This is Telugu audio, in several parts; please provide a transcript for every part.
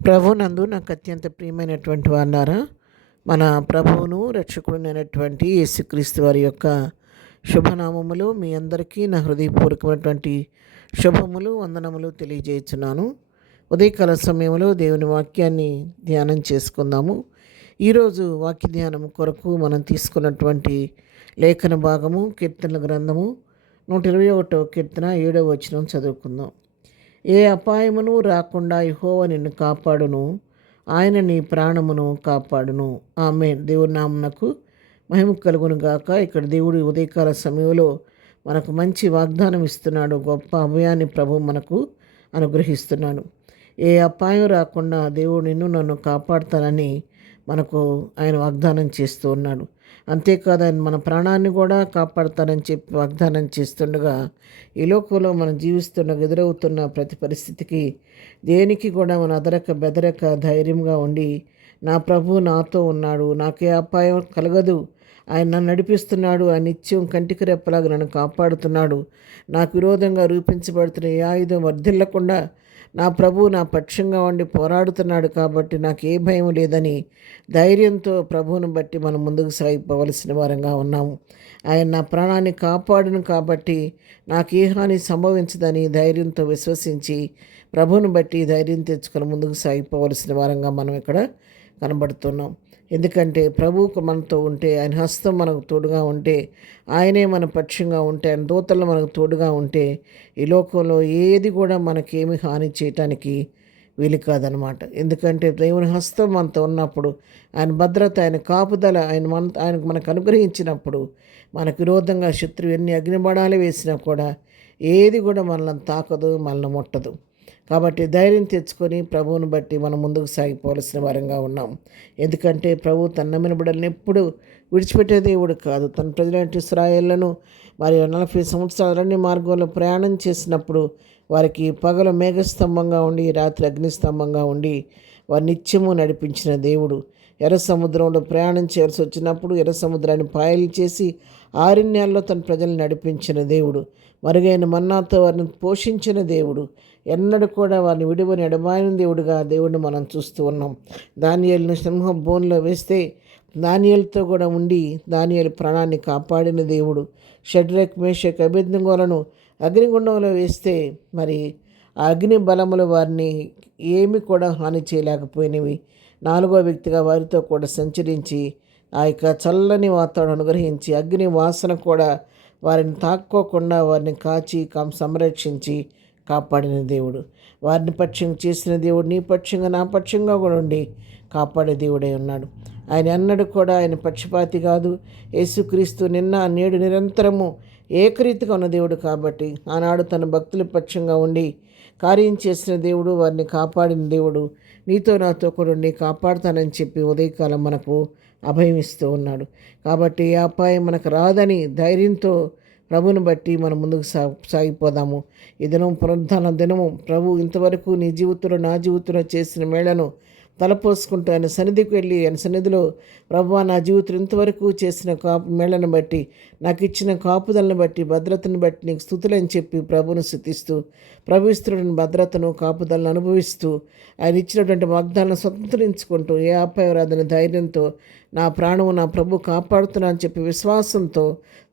ప్రభునందు నాకు అత్యంత ప్రియమైనటువంటి వారులారా, మన ప్రభువును రక్షకుడునైనటువంటి యేసుక్రీస్తు వారి యొక్క శుభనామములు మీ అందరికీ నా హృదయపూర్వకమైనటువంటి శుభములు వందనములు తెలియజేస్తున్నాను. ఉదయకాల సమయంలో దేవుని వాక్యాన్ని ధ్యానం చేసుకుందాము. ఈరోజు వాక్య ధ్యానం కొరకు మనం తీసుకున్నటువంటి లేఖన భాగము కీర్తనల గ్రంథము 121వ కీర్తన 7వ వచనం చదువుకుందాం. ఏ అపాయమును రాకుండా యెహోవా నిన్ను కాపాడును, ఆయన నీ ప్రాణమును కాపాడును. ఆమేన్. దేవుని నామమునకు మహిమ కలుగును గాక. ఇక్కడ దేవుడు ఉదయకాల సమయంలో మనకు మంచి వాగ్దానం ఇస్తున్నాడు. గొప్ప అభయాన్ని ప్రభు మనకు అనుగ్రహిస్తున్నాడు. ఏ అపాయం రాకుండా దేవుడు నిన్ను నన్ను కాపాడుతానని మనకు ఆయన వాగ్దానం చేస్తూ ఉన్నాడు. అంతేకాదు, ఆయన మన ప్రాణాన్ని కూడా కాపాడుతానని చెప్పి వాగ్దానం చేస్తుండగా, ఈ లోకంలో మనం జీవిస్తుండగా ఎదురవుతున్న ప్రతి పరిస్థితికి దేనికి కూడా మన అదరక బెదరక ధైర్యంగా ఉండి, నా ప్రభు నాతో ఉన్నాడు, నాకే అపాయం కలగదు, ఆయన నన్ను నడిపిస్తున్నాడు, ఆయన నిత్యం కంటికి రెప్పలాగా నన్ను కాపాడుతున్నాడు, నాకు విరోధంగా రూపించబడుతున్న ఏ ఆయుధం వర్ధిల్లకుండా నా ప్రభు నా పక్షంగా ఉండి పోరాడుతున్నాడు కాబట్టి నాకు ఏ భయం లేదని ధైర్యంతో ప్రభువును బట్టి మనం ముందుకు సాగిపోవలసిన వారంగా ఉన్నాము. ఆయన నా ప్రాణాన్ని కాపాడును కాబట్టి నాకు ఏ హాని సంభవించదని ధైర్యంతో విశ్వసించి ప్రభువును బట్టి ధైర్యం తెచ్చుకొని ముందుకు సాగిపోవలసిన వారంగా మనం ఇక్కడ కనబడుతున్నాం. ఎందుకంటే ప్రభువుకు మనతో ఉంటే, ఆయన హస్తం మనకు తోడుగా ఉంటే, ఆయనే మన పక్షంగా ఉంటే, ఆయన దూతలు మనకు తోడుగా ఉంటే ఈ లోకంలో ఏది కూడా మనకేమి హాని చేయటానికి వీలు కాదనమాట. ఎందుకంటే దేవుని హస్తం మనతో ఉన్నప్పుడు, ఆయన భద్రత, ఆయన కాపుదల ఆయనకు మనకు అనుగ్రహించినప్పుడు, మనకు విరోధంగా శత్రువు ఎన్ని అగ్నిబాణాలు వేసినా కూడా ఏది కూడా మనల్ని తాకదు, మనల్ని ముట్టదు. కాబట్టి ధైర్యం తెచ్చుకొని ప్రభువును బట్టి మనం ముందుకు సాగిపోవలసిన వారంగా ఉన్నాం. ఎందుకంటే ప్రభు తన నమ్మిన బిడ్డలను ఎప్పుడు విడిచిపెట్టే దేవుడు కాదు. తన ప్రజలైన ఇశ్రాయేళ్లను మరియు 40 సంవత్సరాల అరణ్య మార్గంలో ప్రయాణం చేసినప్పుడు వారికి పగలు మేఘస్తంభంగా ఉండి రాత్రి అగ్నిస్తంభంగా ఉండి వారి నిత్యము నడిపించిన దేవుడు. ఎర్ర సముద్రంలో ప్రయాణం చేయాల్సి వచ్చినప్పుడు ఎర్ర సముద్రాన్ని పాయలు చేసి ఆరణ్యాల్లో తన ప్రజలను నడిపించిన దేవుడు. మరుగైన మన్నాతో వారిని పోషించిన దేవుడు. ఎన్నడూ కూడా వారిని విడివని ఎడబాయిన దేవుడిని మనం చూస్తూ ఉన్నాం. దానియేలును సింహం బోన్లో వేస్తే దానియేలుతో కూడా ఉండి దానియేలు ప్రాణాన్ని కాపాడిన దేవుడు. షడ్రక్ మేషక్ అబేద్నెగోలను అగ్నిగుండంలో వేస్తే మరి ఆ అగ్ని బలములు వారిని ఏమి కూడా హాని చేయలేకపోయినవి. 4వ వ్యక్తిగా వారితో కూడా సంచరించి ఆ యొక్క చల్లని వాతావరణం అనుగ్రహించి అగ్ని వాసన కూడా వారిని తాక్కోకుండా వారిని కాచి సంరక్షించి కాపాడిన దేవుడు. వారిని పక్షంగా చేసిన దేవుడు నీ పక్షంగా నా పక్షంగా కూడా ఉండి కాపాడే దేవుడై ఉన్నాడు. ఆయన అన్నడు కూడా ఆయన పక్షపాతి కాదు. యేసుక్రీస్తు నిన్న నేడు నిరంతరము ఏకరీతిగా ఉన్న దేవుడు కాబట్టి ఆనాడు తన భక్తుల పక్షంగా ఉండి కార్యం చేసిన దేవుడు, వారిని కాపాడిన దేవుడు నీతో నాతో కూడా ఉండి కాపాడుతానని చెప్పి ఉదయకాలం మనకు అభయం ఇస్తూ ఉన్నాడు. కాబట్టి ఈ అపాయం మనకు రాదని ధైర్యంతో ప్రభుని బట్టి మనం ముందుకు సాగిపోదాము. ఈ దినం పునరుద్ధాన దినము. ప్రభు ఇంతవరకు నీ జీవితంలో నా జీవితంలో చేసిన మేళ్లను తలపోసుకుంటూ ఆయన సన్నిధికి వెళ్ళి ఆయన సన్నిధిలో ప్రభువా నా జీవితం ఇంతవరకు చేసిన మేళ్లను బట్టి, నాకు ఇచ్చిన కాపుదలను బట్టి, భద్రతను బట్టి నీకు స్తుతులని చెప్పి ప్రభువును స్తుతిస్తూ ప్రభుత్వ భద్రతను కాపుదలను అనుభవిస్తూ ఆయన ఇచ్చినటువంటి వాగ్దానాలను స్వతంత్రించుకుంటూ ఏ అపాయం రాదని ధైర్యంతో నా ప్రాణము నా ప్రభు కాపాడుతున్నా అని చెప్పి విశ్వాసంతో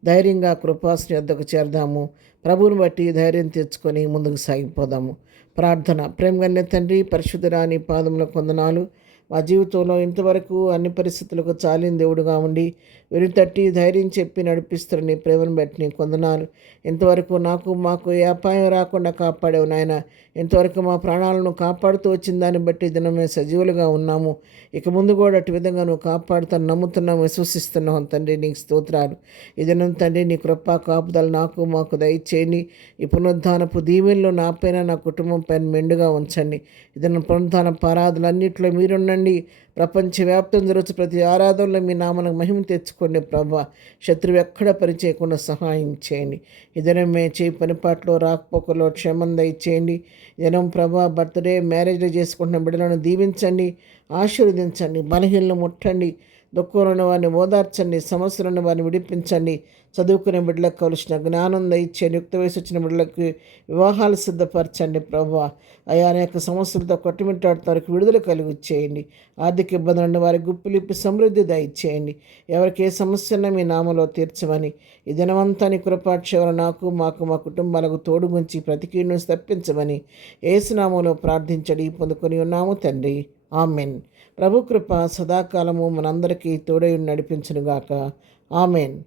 ధైర్యంగా కృపాసన యొద్దకు చేరదాము. ప్రభువుని బట్టి ధైర్యం తెచ్చుకొని ముందుకు సాగిపోదాము. ప్రార్థన. ప్రేమగన్య తండ్రి, పరిశుద్ధుడా నీ పాదములకు వందనాలు. మా జీవితంలో ఇంతవరకు అన్ని పరిస్థితులకు చాలిన దేవుడుగా ఉండి వెనుతట్టి ధైర్యం చెప్పి నడిపిస్తున్న నీ ప్రేమను బట్టి నీకు వందనాలు. ఇంతవరకు మాకు ఏ అపాయం రాకుండా కాపాడేవు నాయన. ఇంతవరకు మా ప్రాణాలను కాపాడుతూ వచ్చిన దాన్ని బట్టి దినం మేము సజీవులుగా ఉన్నాము. ఇక ముందు కూడా అటు విధంగా నువ్వు కాపాడుతాను నమ్ముతున్నాము, విశ్వసిస్తున్నాం తండ్రి. నీకు స్తోత్రాలు. ఈ దినం తండ్రి నీ కృప కాపుదలు మాకు దయచేయండి. ఈ పునరుద్ధానపు దీవెనలో నా పైన నా కుటుంబం పైన మెండుగా ఉంచండి. ఈ దినం పునరుద్ధాన ఆరాధనలన్నింటిలో మీరుండండి. ప్రపంచవ్యాప్తం జరుగుతూ ప్రతి ఆరాధనలో మీ నామను మహిమ తెచ్చుకోండి ప్రభా. శత్రువు ఎక్కడ పనిచేయకుండా సహాయం చేయండి. ఇదనం మే చేయి పనిపాట్లో రాకపోకలో క్షేమం దయచేయండి. ఇదనం ప్రభా బర్త్డే మ్యారేజ్లు చేసుకుంటున్న బిడ్డలను దీవించండి, ఆశీర్వదించండి. బలహీనలు ముట్టండి, దుఃఖంలో ఉన్న వారిని ఓదార్చండి, సమస్యలు ఉన్న వారిని విడిపించండి. చదువుకునే బిడ్డలకు కావలసిన జ్ఞానం దయచేయండి. యుక్త వయసు వచ్చిన బిడ్డలకు వివాహాలు సిద్ధపరచండి ప్రభువా. అయా అనేక సమస్యలతో కొట్టుమిట్టాడుతారికి విడుదల కలిగి చేయండి. ఆర్థిక ఇబ్బందులు ఉన్న వారికి గుప్పిలిప్పి సమృద్ధి దయచేయండి. ఎవరికి ఏ సమస్యను మీ నామలో తీర్చమని ఈ దినవంతా నీ కృపాక్షేవర నాకు మాకు మా కుటుంబాలకు తోడుగుంచి ప్రతి కీడును తప్పించమని ఏసునామంలో ప్రార్థించడి పొందుకొని ఉన్నాము తండ్రి. ఆమెన్. ప్రభు కృప సదాకాలము మనందరికీ తోడై నడిపించునుగాక. ఆమెన్.